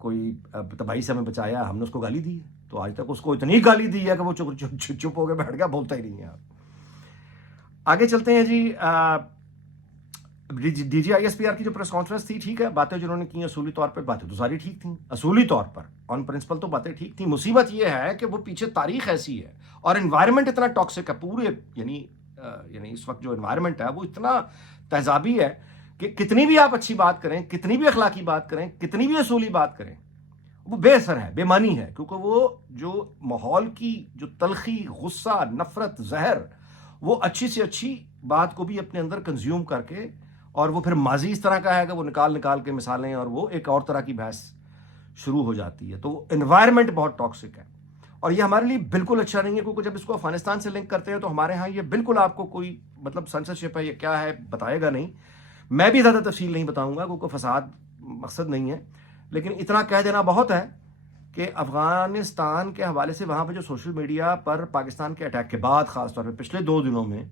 کوئی تباہی سے ہمیں بچایا, ہم نے اس کو گالی دی ہے, تو آج تک اس کو اتنی گالی دی ہے کہ وہ چپ ہو کے بیٹھ گیا, بولتا ہی نہیں ہے. آپ آگے چلتے ہیں جی. D G I S P R کی جو پریس کانفرنس تھی, ٹھیک ہے, باتیں جنہوں نے کی اصولی طور پہ باتیں تو ساری ٹھیک تھیں, اصولی طور پر آن پرنسپل تو باتیں ٹھیک تھیں. مصیبت یہ ہے کہ وہ پیچھے تاریخ ایسی ہے اور انوائرمنٹ اتنا ٹاکسک ہے پورے, یعنی اس وقت جو انوائرمنٹ ہے وہ اتنا تہذابی ہے کہ کتنی بھی آپ اچھی بات کریں, کتنی بھی اخلاقی بات کریں, کتنی بھی اصولی بات کریں, وہ بے اثر ہے, بے معنی ہے, کیونکہ وہ جو ماحول کی جو تلخی, غصہ, نفرت, زہر, وہ اچھی سے اچھی بات کو بھی اپنے اندر کنزیوم کر کے, اور وہ پھر ماضی اس طرح کا ہے کہ وہ نکال کے مثالیں, اور وہ ایک اور طرح کی بحث شروع ہو جاتی ہے. تو انوائرمنٹ بہت ٹاکسک ہے اور یہ ہمارے لیے بالکل اچھا نہیں ہے, کیونکہ جب اس کو افغانستان سے لنک کرتے ہیں تو ہمارے ہاں یہ بالکل آپ کو کوئی مطلب سنسرشپ ہے, یہ کیا ہے بتائے گا نہیں. میں بھی زیادہ تفصیل نہیں بتاؤں گا کیونکہ فساد مقصد نہیں ہے, لیکن اتنا کہہ دینا بہت ہے کہ افغانستان کے حوالے سے وہاں پہ جو سوشل میڈیا پر پاکستان کے اٹیک کے بعد, خاص طور پہ پچھلے 2 دنوں میں,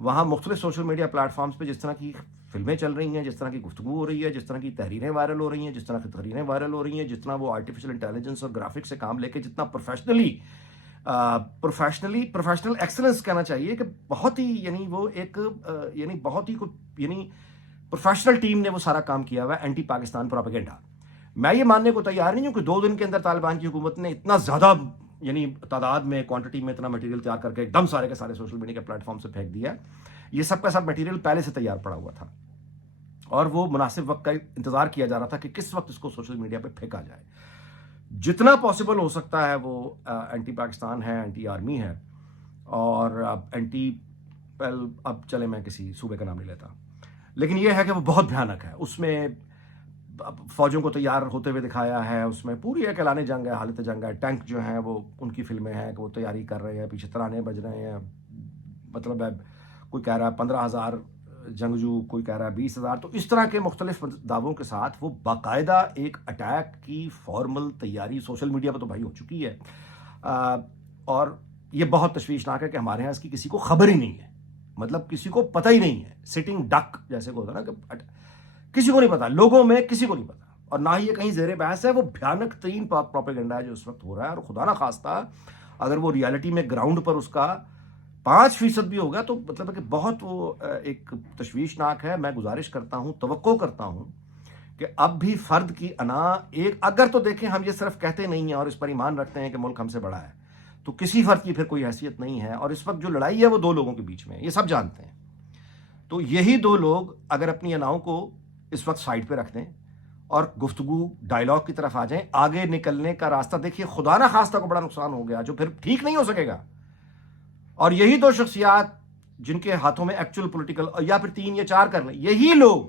وہاں مختلف سوشل میڈیا پلیٹ فارمز پہ جس طرح کی فلمیں چل رہی ہیں, جس طرح کی گفتگو ہو رہی ہے, جس طرح کی تحریریں وائرل ہو رہی ہیں, جس طرح کی تقریریں وائرل ہو رہی ہیں, جتنا وہ آرٹیفیشل انٹیلیجنس اور گرافکس سے کام لے کے جتنا پروفیشنل ایکسلنس کہنا چاہیے کہ بہت ہی, یعنی وہ ایک یعنی بہت ہی یعنی پروفیشنل ٹیم نے وہ سارا کام کیا ہوا ہے اینٹی پاکستان پروپیگنڈا. میں یہ ماننے کو تیار نہیں ہوں کہ 2 دن کے اندر طالبان کی حکومت نے اتنا زیادہ, یعنی تعداد میں, کوانٹٹی میں اتنا مٹیریل تیار کر کے ایک دم سارے کے سارے سوشل میڈیا کے پلیٹ فارم سے پھینک دیا. یہ سب کا سب مٹیریل پہلے سے تیار پڑا ہوا تھا اور وہ مناسب وقت کا انتظار کیا جا رہا تھا کہ کس وقت اس کو سوشل میڈیا پہ پھینکا جائے. جتنا پاسبل ہو سکتا ہے وہ اینٹی پاکستان ہے, اینٹی آرمی ہے, اور اب چلے میں کسی صوبے کا نام نہیں لیتا, لیکن یہ ہے کہ وہ بہت بھیانک ہے. اس میں فوجوں کو تیار ہوتے ہوئے دکھایا ہے, اس میں پوری ایک اعلان جنگ ہے, حالت جنگ ہے. ٹینک جو ہیں وہ ان کی فلمیں ہیں کہ وہ تیاری کر رہے ہیں, پیچھے ترانے بج رہے ہیں, مطلب ہے کوئی کہہ رہا ہے 15,000 جنگجو, کوئی کہہ رہا ہے 20,000. تو اس طرح کے مختلف دعووں کے ساتھ وہ باقاعدہ ایک اٹیک کی فارمل تیاری سوشل میڈیا پہ تو بھائی ہو چکی ہے. اور یہ بہت تشویشناک ہے کہ ہمارے ہاں اس کی کسی کو خبر ہی نہیں ہے, مطلب کسی کو پتہ ہی نہیں ہے. سٹنگ ڈک جیسے کو ہوتا ہے نا, کہ کسی کو نہیں پتا, لوگوں میں کسی کو نہیں پتا, اور نہ ہی یہ کہیں زیر بحث ہے. وہ بھیانک ترین پروپیگنڈا ہے جو اس وقت ہو رہا ہے, اور خدا نہ خواستہ اگر وہ ریالٹی میں گراؤنڈ پر اس کا 5% بھی ہوگا تو مطلب ہے کہ بہت وہ ایک تشویشناک ہے. میں گزارش کرتا ہوں, توقع کرتا ہوں کہ اب بھی فرد کی انا ایک, اگر تو دیکھیں ہم یہ صرف کہتے نہیں ہیں اور اس پر ایمان رکھتے ہیں کہ ملک ہم سے بڑا ہے, تو کسی فرد کی پھر کوئی حیثیت نہیں ہے. اور اس وقت جو لڑائی ہے وہ 2 لوگوں کے بیچ میں ہے, یہ سب جانتے ہیں. تو یہی 2 لوگ اگر اپنی اناؤں کو اس وقت سائڈ پہ رکھ دیں اور گفتگو ڈائلاگ کی طرف آ جائیں, آگے نکلنے کا راستہ دیکھیے خدا نہ خواستہ کو بڑا نقصان ہو گیا جو پھر ٹھیک نہیں ہو سکے گا. اور یہی 2 شخصیات جن کے ہاتھوں میں ایکچوئل پولیٹیکل, یا پھر 3 یا 4 کر لیں, یہی لوگ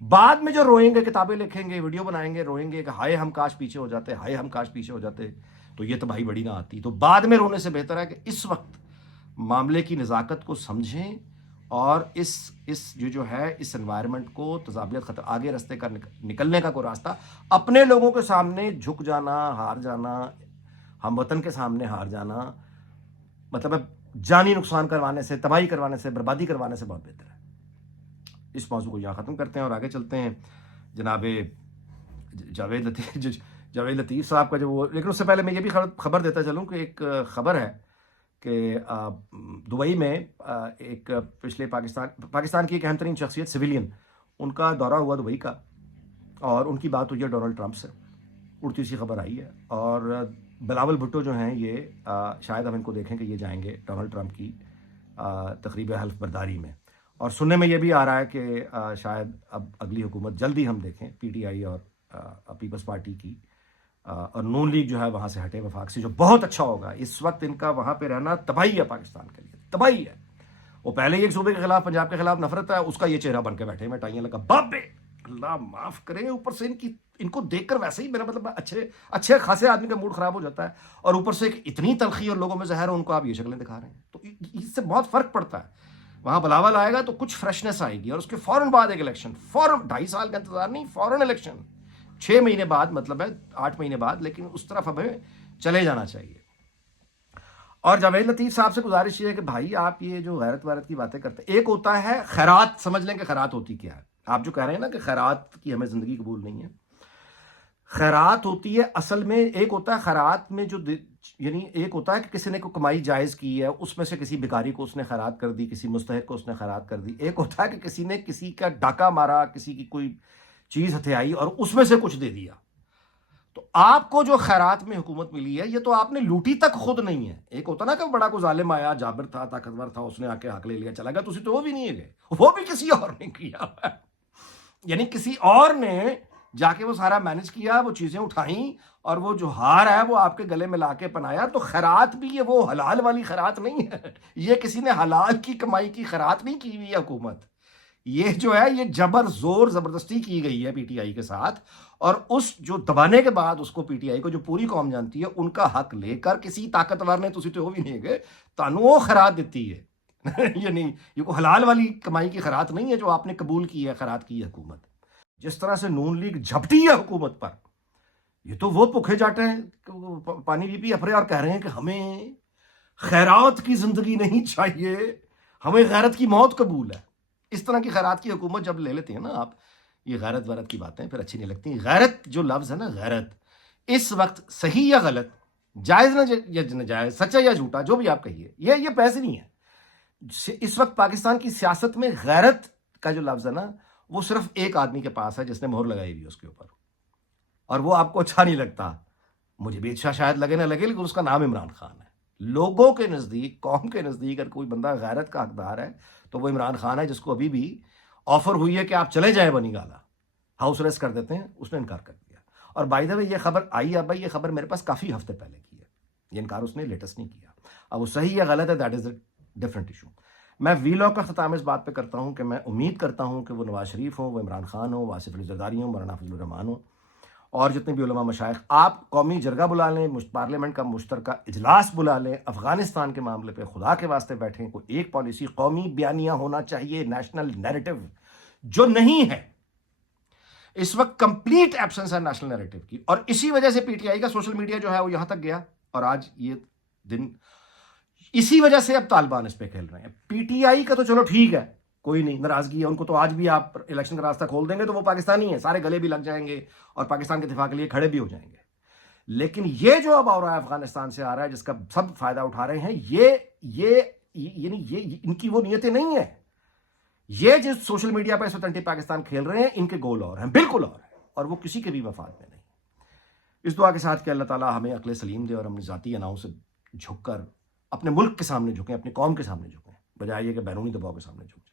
بعد میں جو روئیں گے, کتابیں لکھیں گے, ویڈیو بنائیں گے, روئیں گے کہ ہائے ہم کاش پیچھے ہو جاتے, ہائے ہم کاش پیچھے ہو جاتے, تو یہ تباہی بڑی نہ آتی. تو بعد میں رونے سے بہتر ہے کہ اس وقت معاملے کی نزاکت کو سمجھیں اور اس جو ہے اس انوائرمنٹ کو تضابیت خطر آگے رستے کا نکلنے کا کوئی راستہ, اپنے لوگوں کے سامنے جھک جانا, ہار جانا, ہم وطن کے سامنے ہار جانا, مطلب جانی نقصان کروانے سے, تباہی کروانے سے, بربادی کروانے سے بہت بہتر ہے. اس موضوع کو یہاں ختم کرتے ہیں اور آگے چلتے ہیں. جناب جاوید لطیف صاحب کا جو وہ, لیکن اس سے پہلے میں یہ بھی خبر دیتا چلوں کہ ایک خبر ہے کہ دبئی میں ایک پچھلے پاکستان کی ایک اہم ترین شخصیت سویلین, ان کا دورہ ہوا دبئی کا, اور ان کی بات ہوئی ہے ڈونلڈ ٹرمپ سے. اڑتی سی خبر آئی ہے, اور بلاول بھٹو جو ہیں یہ شاید ہم ان کو دیکھیں کہ یہ جائیں گے ڈونلڈ ٹرمپ کی تقریب حلف برداری میں. اور سننے میں یہ بھی آ رہا ہے کہ شاید اب اگلی حکومت جلدی ہم دیکھیں پی ٹی آئی اور پیپلز پارٹی کی, اور نون لیگ جو ہے وہاں سے ہٹے وفاق سے, جو بہت اچھا ہوگا. اس وقت ان کا وہاں پہ رہنا تباہی ہے پاکستان کے لیے, تباہی ہے. وہ پہلے ہی ایک صوبے کے خلاف, پنجاب کے خلاف نفرت ہے, اس کا یہ چہرہ بن کے بیٹھے, میں ٹائیاں لگا بابے اللہ معاف کرے. اوپر سے ان کو دیکھ کر ویسے ہی میرا مطلب اچھے خاصے آدمی کا موڈ خراب ہو جاتا ہے, اور اوپر سے اتنی تلخی اور لوگوں میں زہر ہے, ان کو آپ یہ شکلیں دکھا رہے ہیں. تو اس سے بہت فرق پڑتا ہے. وہاں بلاول آئے گا تو کچھ فریشنس آئے گی, اور اس کے فوراً بعد ایک الیکشن, فوراً 2.5 سال کا انتظار نہیں, فوراً الیکشن 6 مہینے بعد, مطلب ہے 8 مہینے بعد, لیکن اس طرف ہمیں چلے جانا چاہیے. اور جاوید لطیف صاحب سے گزارش یہ ہے کہ بھائی آپ یہ جو غیرت ویرت کی باتیں کرتے ہیں, ایک ہوتا ہے خیرات, سمجھ لیں کہ خیرات ہوتی کیا ہے. آپ جو کہہ رہے ہیں نا کہ خیرات کی ہمیں زندگی قبول نہیں ہے, خیرات ہوتی ہے اصل میں، ایک ہوتا ہے خیرات میں جو یعنی ایک ہوتا ہے کہ کسی نے کوئی کمائی جائز کی ہے، اس میں سے کسی بھکاری کو اس نے خیرات کر دی، کسی مستحق کو اس نے خیرات کر دی. ایک ہوتا ہے کہ کسی نے کسی کا ڈاکہ مارا، کسی کی کوئی چیز ہتھیائی اور اس میں سے کچھ دے دیا. تو آپ کو جو خیرات میں حکومت ملی ہے یہ تو آپ نے لوٹی تک خود نہیں ہے. ایک ہوتا نا کہ بڑا کو ظالم آیا، جابر تھا، طاقتور تھا، اس نے آ کے حق لے لیا چلا گیا، تسی تو وہ بھی نہیں ہے گئے، وہ بھی کسی اور نے کیا. یعنی کسی اور نے جا کے وہ سارا مینج کیا، وہ چیزیں اٹھائیں اور وہ جو ہار ہے وہ آپ کے گلے میں لا کے پنایا. تو خیرات بھی یہ وہ حلال والی خیرات نہیں ہے، یہ کسی نے حلال کی کمائی کی خیرات نہیں کی ہوئی ہے حکومت. یہ جو ہے یہ جبر زور زبردستی کی گئی ہے پی ٹی آئی کے ساتھ، اور اس جو دبانے کے بعد اس کو پی ٹی آئی کو جو پوری قوم جانتی ہے ان کا حق لے کر کسی طاقتور نے، تسی تو وہ بھی نہیں گئے، تانوں وہ خیرات دیتی ہے. یعنی یہ کوئی حلال والی کمائی کی خیرات نہیں ہے جو آپ نے قبول کی ہے خیرات کی ہے حکومت. جس طرح سے نون لیگ جھپٹی ہے حکومت پر، یہ تو وہ بھوکے جاٹے ہیں پانی پی پی اپنے اور کہہ رہے ہیں کہ ہمیں خیرات کی زندگی نہیں چاہیے، ہمیں غیرت کی موت قبول ہے. اس طرح کی خیرات کی حکومت جب لے لیتے ہیں نا آپ، یہ غیرت ویرت کی باتیں پھر اچھی نہیں لگتی. غیرت جو لفظ ہے نا، غیرت اس وقت صحیح یا غلط، جائز نہ یا ناجائز، سچا یا جھوٹا، جو بھی آپ کہیے، یہ بحث نہیں ہے. اس وقت پاکستان کی سیاست میں غیرت کا جو لفظ ہے نا، وہ صرف ایک آدمی کے پاس ہے جس نے مہر لگائی ہوئی ہے اس کے اوپر، اور وہ آپ کو اچھا نہیں لگتا. مجھے بھی اچھا شاید لگے نہ لگے، لیکن اس کا نام عمران خان ہے. لوگوں کے نزدیک، قوم کے نزدیک اگر کوئی بندہ غیرت کا حقدار ہے تو وہ عمران خان ہے، جس کو ابھی بھی آفر ہوئی ہے کہ آپ چلے جائیں بنی گالا، ہاؤس ریسٹ کر دیتے ہیں، اس نے انکار کر دیا. اور بائی دا وے یہ خبر آئی ہے بھائی، یہ خبر میرے پاس کافی ہفتے پہلے کی ہے، یہ انکار اس نے لیٹسٹ نہیں کیا. اب وہ صحیح یا غلط ہے، that is a different issue. میں وی لاگ کا اختتام اس بات پہ کرتا ہوں کہ میں امید کرتا ہوں کہ وہ نواز شریف ہوں، وہ عمران خان ہوں، وہ آصف علی زرداری ہوں، مولانا فضل الرحمان ہوں، اور جتنے بھی علماء مشائخ، آپ قومی جرگہ بلا لیں، پارلیمنٹ کا مشترکہ اجلاس بلا لیں، افغانستان کے معاملے پہ خدا کے واسطے بیٹھیں. کوئی ایک پالیسی، قومی بیانیہ ہونا چاہیے، نیشنل نیریٹو جو نہیں ہے. اس وقت کمپلیٹ ایبسنس ہے نیشنل نیریٹو کی، اور اسی وجہ سے پی ٹی آئی کا سوشل میڈیا جو ہے وہ یہاں تک گیا، اور آج یہ دن اسی وجہ سے اب طالبان اس پہ کھیل رہے ہیں. پی ٹی آئی کا تو چلو ٹھیک ہے، کوئی نہیں، ناراضگی ہے ان کو، تو آج بھی آپ الیکشن کا راستہ کھول دیں گے تو وہ پاکستانی ہیں، سارے گلے بھی لگ جائیں گے اور پاکستان کے دفاع کے لیے کھڑے بھی ہو جائیں گے. لیکن یہ جو اب آ رہا ہے افغانستان سے آ رہا ہے، جس کا سب فائدہ اٹھا رہے ہیں، یعنی یہ ان کی وہ نیتیں نہیں ہیں. یہ جس سوشل میڈیا پہ اس وقت اینٹی پاکستان کھیل رہے ہیں، ان کے گول اور ہیں، بالکل اور ہیں، اور وہ کسی کے بھی مفاد میں نہیں. اس دعا کے ساتھ کہ اللہ تعالیٰ ہمیں عقل سلیم دے اور ہم ذاتی اناؤں سے جھک کر اپنے ملک کے سامنے جھکیں، اپنی قوم کے سامنے جھکیں، بجائے یہ کہ بیرونی دباؤ کے سامنے جھکیں.